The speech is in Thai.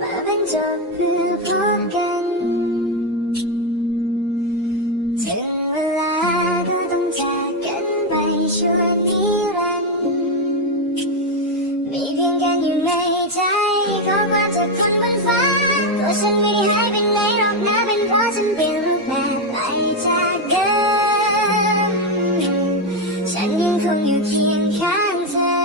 มาบรรจบเพื่อพบกันถึงเวลาก็ต้องจากกันไปชั่วนิรันดร์มีเพียงกันอยู่ในใจขอความจากคนบนฟ้าตัวฉันไม่ได้หายไปไหนหรอกนะเป็นเพราะฉันเปลี่ยนรูปแบบไปจากกันฉันยังคงอยู่เคียงข้างเธอ